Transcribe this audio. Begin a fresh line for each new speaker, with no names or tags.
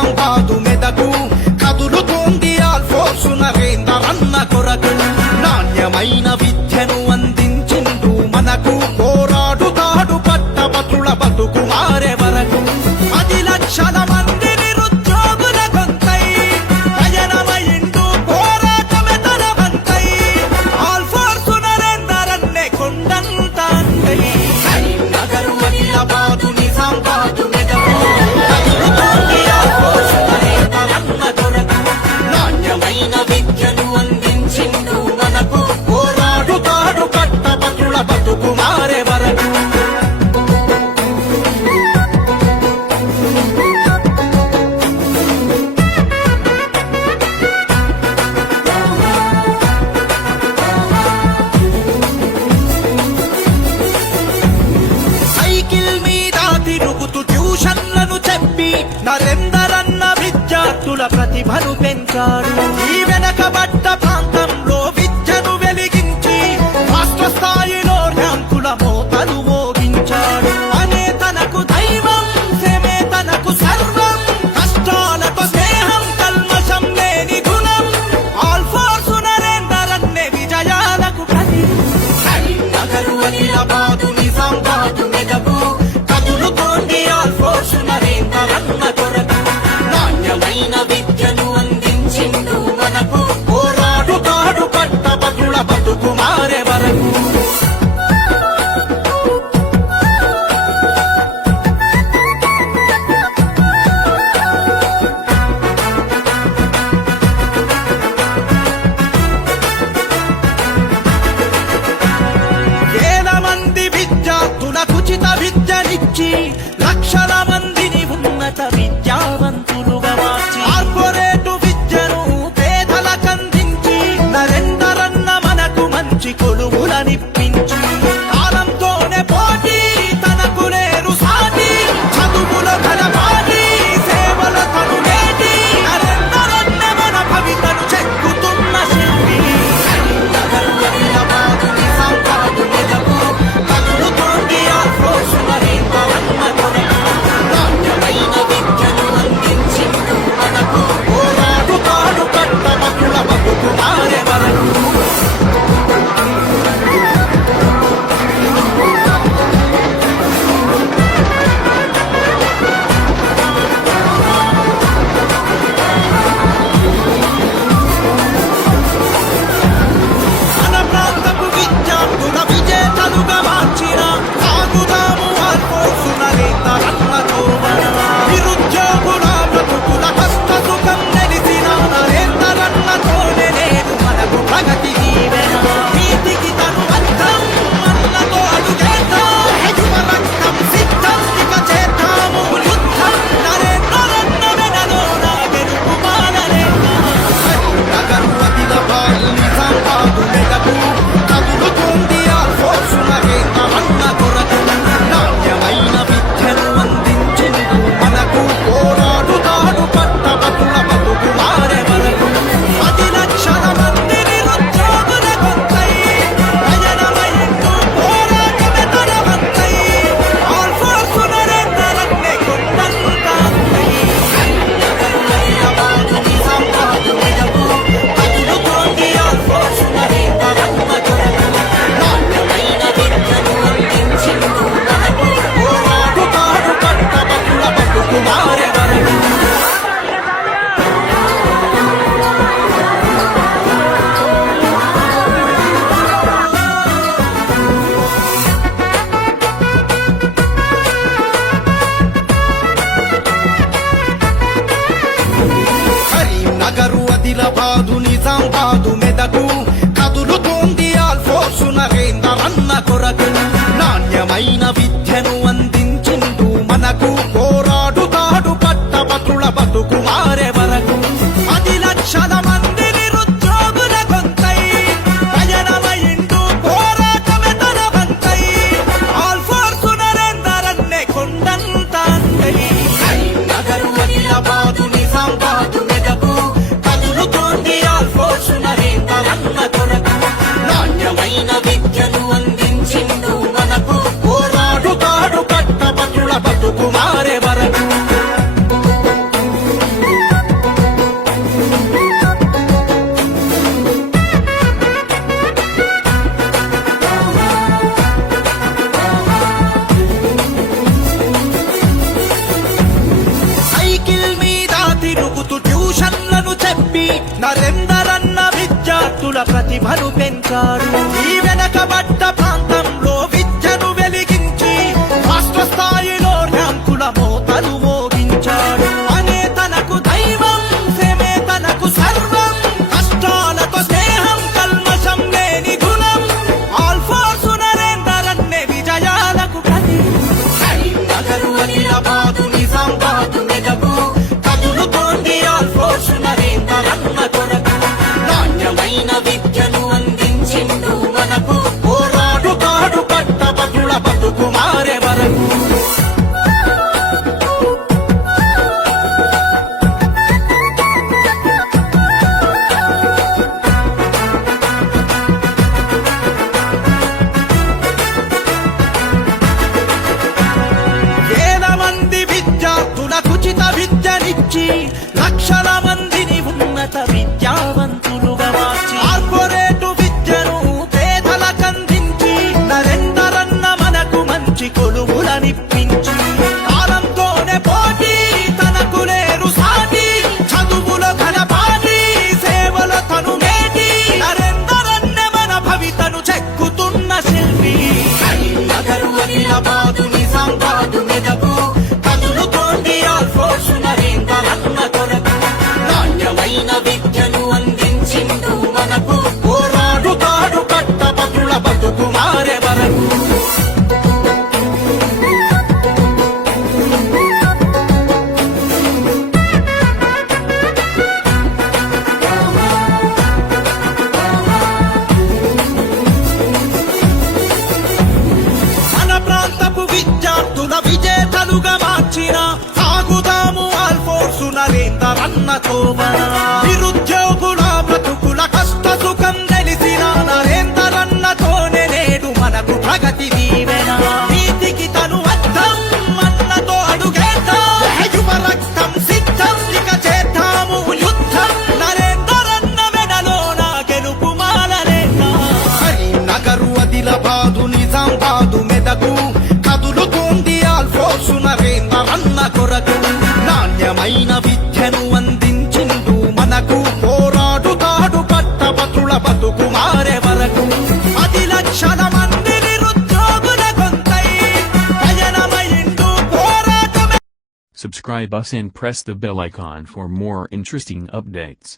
రంగం కాదు మెదకు. కదులుతోంది ఆల్ఫోసు నరేందరన్న కొరకు. నాణ్యమైన విద్యను నరేందరన్న విద్యార్థుల ప్రతిభను పెంచాడు. ఈ వెనకబడి 关不。కాదు మెదకు. కదులుతోంది ఆల్ఫోర్సు నరేందర్ అన్న ప్రతిభను పెంచాడు ఈ వెనక బట్ట మారే వరకు విద్యార్థుల విజేతలుగా మార్చిన సాగుదాము ఆల్ఫోర్సు నరేందర్ అన్న చోమనా కొరకు కదులుతోంది ఆల్ఫోసు నరేందరన్న కొరకు. నాణ్యమైన విద్యను అందించిండు మనకు. పోరాడుతాడు పట్టభద్రుల బతుకు మారే వరకు. పది లక్షల మంది నిరుద్యోగుల గొంతై నయనమైండు పోరాటమే.
Subscribe us and press the bell icon for more interesting updates.